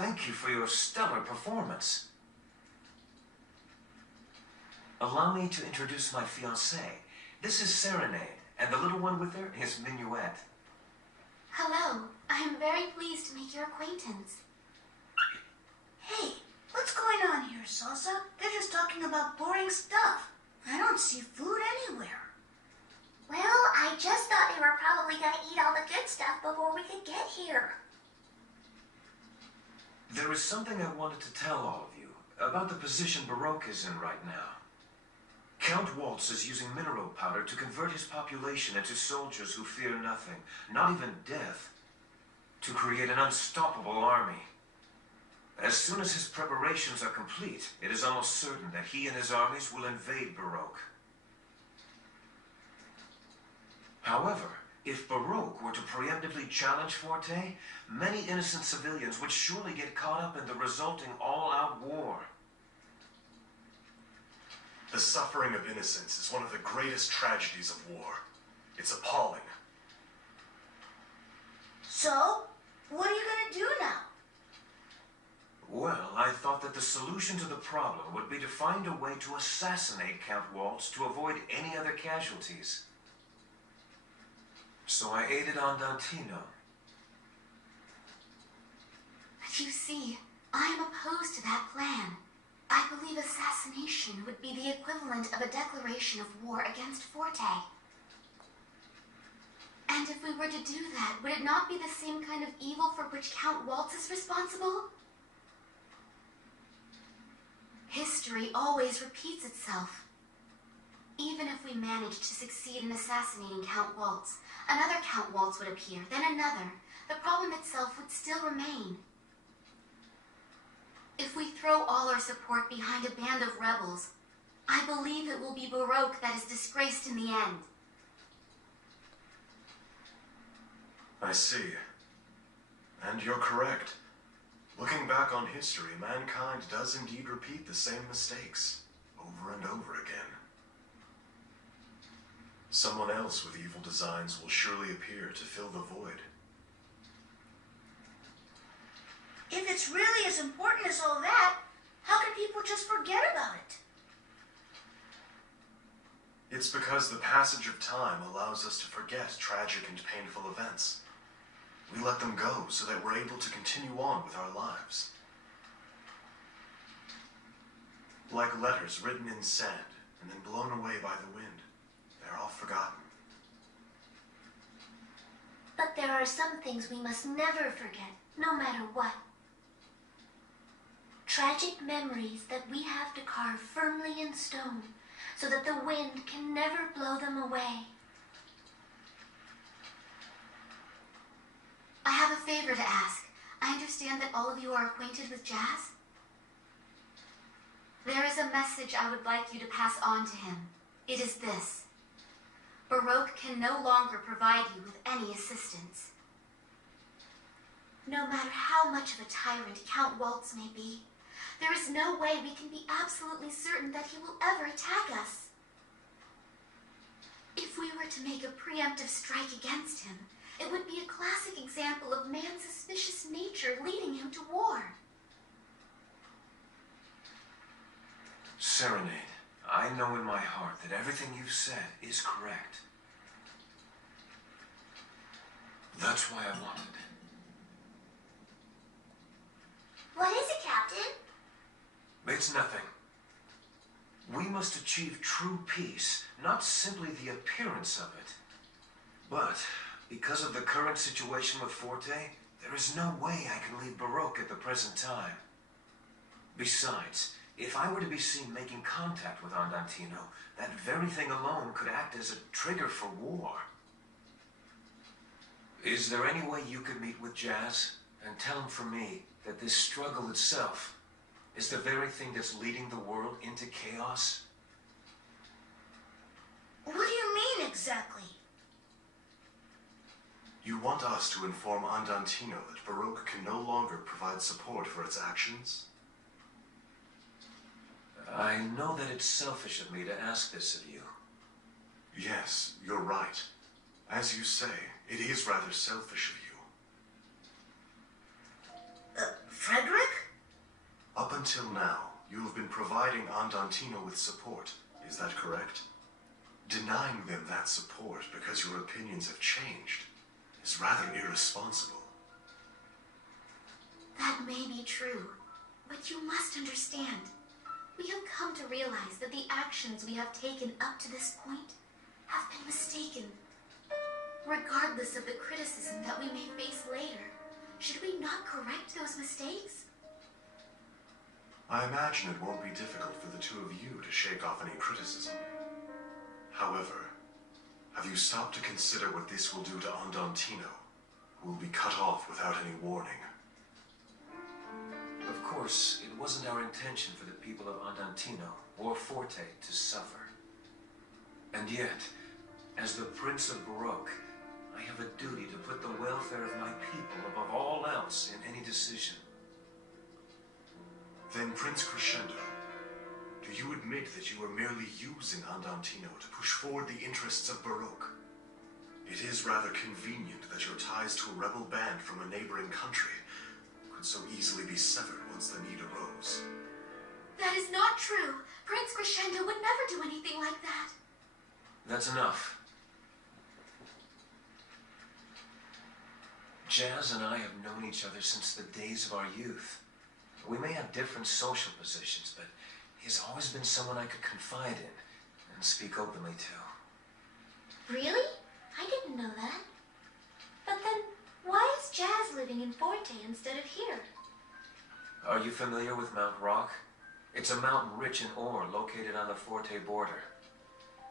Thank you for your stellar performance. Allow me to introduce my fiancée. This is Serenade, and the little one with her is Minuet. Hello. I am very pleased to make your acquaintance. Hey, what's going on here, Salsa? They're just talking about boring stuff. I don't see food anywhere. Well, I just thought they were probably going to eat all the good stuff before we could get here. There is something I wanted to tell all of you about the position Baroque is in right now. Count Waltz is using mineral powder to convert his population into soldiers who fear nothing, not even death, to create an unstoppable army. As soon as his preparations are complete, it is almost certain that he and his armies will invade Baroque. However, if Baroque were to preemptively challenge Forte, many innocent civilians would surely get caught up in the resulting all-out war. The suffering of innocence is one of the greatest tragedies of war. It's appalling. So, what are you going to do now? Well, I thought that the solution to the problem would be to find a way to assassinate Count Waltz to avoid any other casualties. So I aided Andantino. But you see, I am opposed to that plan. I believe assassination would be the equivalent of a declaration of war against Forte. And if we were to do that, would it not be the same kind of evil for which Count Waltz is responsible? History always repeats itself. Even if we managed to succeed in assassinating Count Waltz, another Count Waltz would appear, then another. The problem itself would still remain. If we throw all our support behind a band of rebels, I believe it will be Baroque that is disgraced in the end. I see. And you're correct. Looking back on history, mankind does indeed repeat the same mistakes, over and over again. Someone else with evil designs will surely appear to fill the void. If it's really as important as all that, how can people just forget about it? It's because the passage of time allows us to forget tragic and painful events. We let them go so that we're able to continue on with our lives. Like letters written in sand and then blown away by the wind. They're all forgotten. But there are some things we must never forget, no matter what. Tragic memories that we have to carve firmly in stone, so that the wind can never blow them away. I have a favor to ask. I understand that all of you are acquainted with jazz. There is a message I would like you to pass on to him. It is this. Baroque can no longer provide you with any assistance. No matter how much of a tyrant Count Waltz may be, there is no way we can be absolutely certain that he will ever attack us. If we were to make a preemptive strike against him, it would be a classic example of man's suspicious nature leading him to war. Serenade, I know in my heart that everything you've said is correct. That's why I wanted. What is it, Captain? It's nothing. We must achieve true peace, not simply the appearance of it. But because of the current situation with Forte, there is no way I can leave Baroque at the present time. Besides, if I were to be seen making contact with Andantino, that very thing alone could act as a trigger for war. Is there any way you could meet with Jazz and tell him from me that this struggle itself is the very thing that's leading the world into chaos? What do you mean exactly? You want us to inform Andantino that Baroque can no longer provide support for its actions? I know that it's selfish of me to ask this of you. Yes, you're right. As you say, it is rather selfish of you. Frederick? until now, you have been providing Andantino with support. Is that correct? Denying them that support because your opinions have changed is rather irresponsible. That may be true, but you must understand. We have come to realize that the actions we have taken up to this point have been mistaken. Regardless of the criticism that we may face later, should we not correct those mistakes? I imagine it won't be difficult for the two of you to shake off any criticism. However, have you stopped to consider what this will do to Andantino, who will be cut off without any warning? Of course, it wasn't our intention for the people of Andantino or Forte to suffer. And yet, as the Prince of Baroque, I have a duty to put the welfare of my people above all else in any decision. Then, Prince Crescendo, do you admit that you are merely using Andantino to push forward the interests of Baroque? It is rather convenient that your ties to a rebel band from a neighboring country could so easily be severed once the need arose. That is not true. Prince Crescendo would never do anything like that. That's enough. Jazz and I have known each other since the days of our youth. We may have different social positions, but he's always been someone I could confide in and speak openly to. Really? I didn't know that. But then, why is Jazz living in Forte instead of here? Are you familiar with Mount Rock? It's a mountain rich in ore located on the Forte border.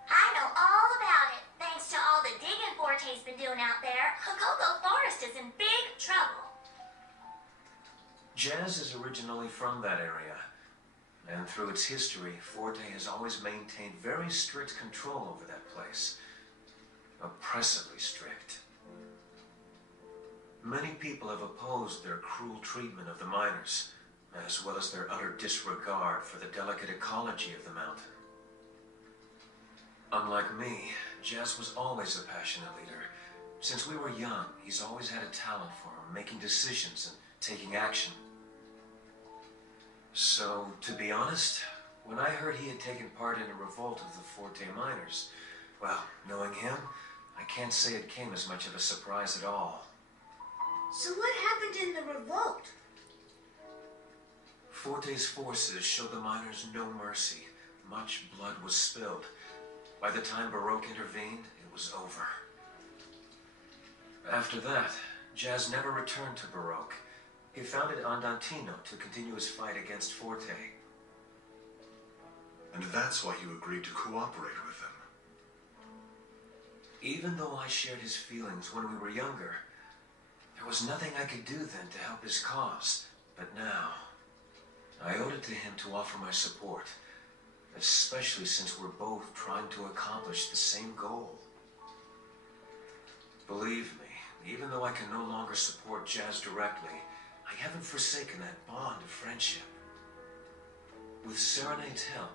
I know all about it, thanks to all the digging Forte's been doing out there. Cocoa Forest is in big trouble. Jazz is originally from that area, and through its history, Forte has always maintained very strict control over that place. Oppressively strict. Many people have opposed their cruel treatment of the miners, as well as their utter disregard for the delicate ecology of the mountain. Unlike me, Jazz was always a passionate leader. Since we were young, he's always had a talent for making decisions and taking action. So, to be honest, when I heard he had taken part in a revolt of the Forte miners, well, knowing him, I can't say it came as much of a surprise at all. So what happened in the revolt? Forte's forces showed the miners no mercy. Much blood was spilled. By the time Baroque intervened, it was over. After that, Jazz never returned to Baroque. He founded Andantino to continue his fight against Forte. And that's why you agreed to cooperate with them. Even though I shared his feelings when we were younger, there was nothing I could do then to help his cause. But now, I owed it to him to offer my support, especially since we're both trying to accomplish the same goal. Believe me, even though I can no longer support Jazz directly, I haven't forsaken that bond of friendship. With Serenade's help,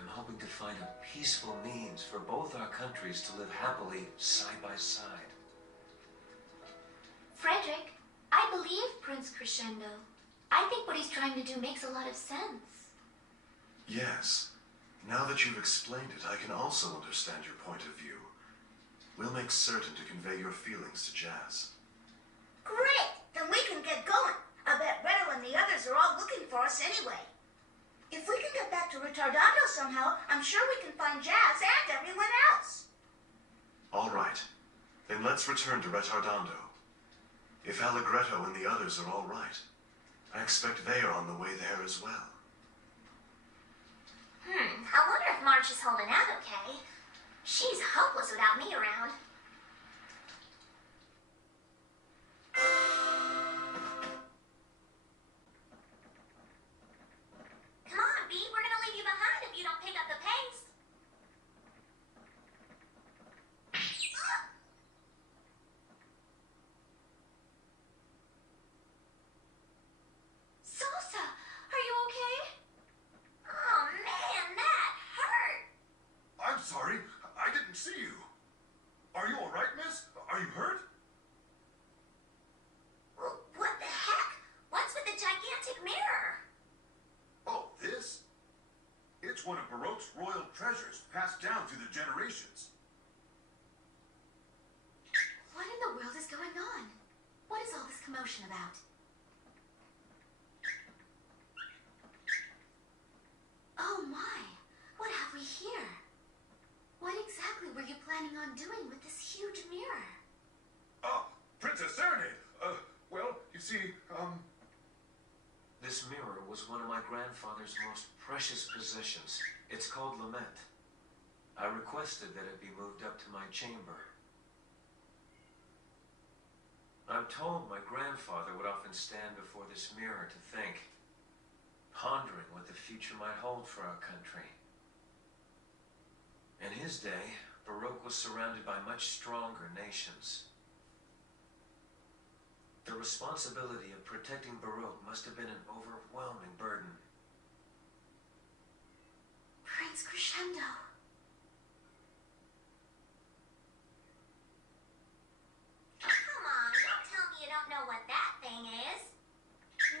I'm hoping to find a peaceful means for both our countries to live happily side by side. Frederick, I believe Prince Crescendo. I think what he's trying to do makes a lot of sense. Yes. Now that you've explained it, I can also understand your point of view. We'll make certain to convey your feelings to Jazz. Great! Then we can get going. I bet Gretel and the others are all looking for us anyway. If we can get back to Retardando somehow, I'm sure we can find Jazz and everyone else. All right. Then let's return to Retardando. If Allegretto and the others are all right, I expect they are on the way there as well. I wonder if March is holding out okay. She's hopeless without me around. Come on, Bee, we're gonna leave you behind if you don't pick up the pace. Salsa, are you okay? Oh man, that hurt! I'm sorry. I didn't see you. Are you all right, miss? Are you hurt? What the heck? What's with the gigantic mirror? commotion about? Oh my! What have we here? What exactly were you planning on doing with this huge mirror? Ah, Princess Serenade! Well, you see, This mirror was one of my grandfather's most precious possessions. It's called Lament. I requested that it be moved up to my chamber. I'm told my grandfather would often stand before this mirror to think, pondering what the future might hold for our country. In his day, Baroque was surrounded by much stronger nations. The responsibility of protecting Baroque must have been an overwhelming burden. Prince Crescendo. Come on, don't tell me you don't know what that thing is.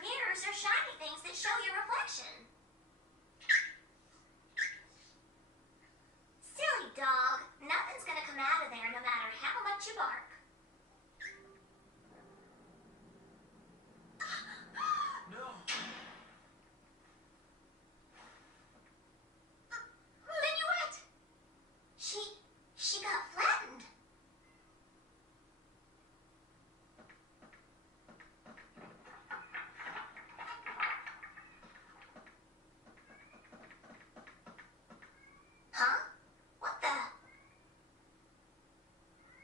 Mirrors are shiny things that show your reflection. Silly dog. Nothing's gonna come out of there no matter how much you bark. No! Minuet! She got flattened. Huh? What the?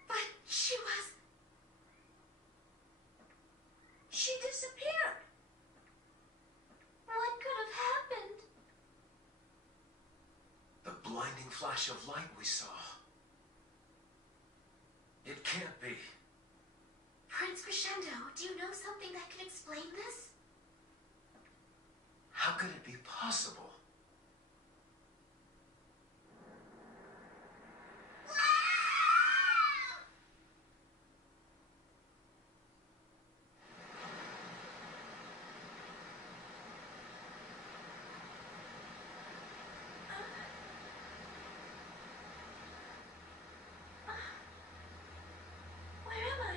But she was... She disappeared. What could have happened? The blinding flash of light we saw. It can't be. Prince Crescendo, do you know something that can explain this? How could it be possible? Where am I?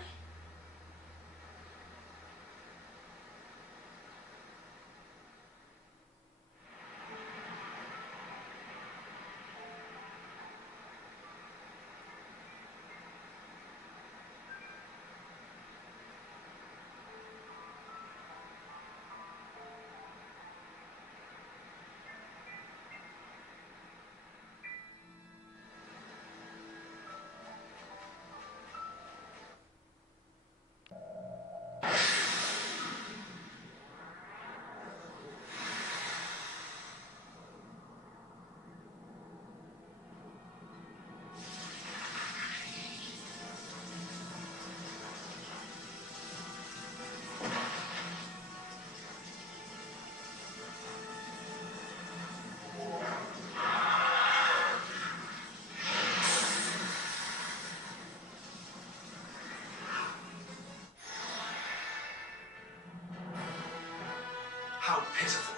How pitiful,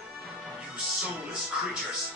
you soulless creatures!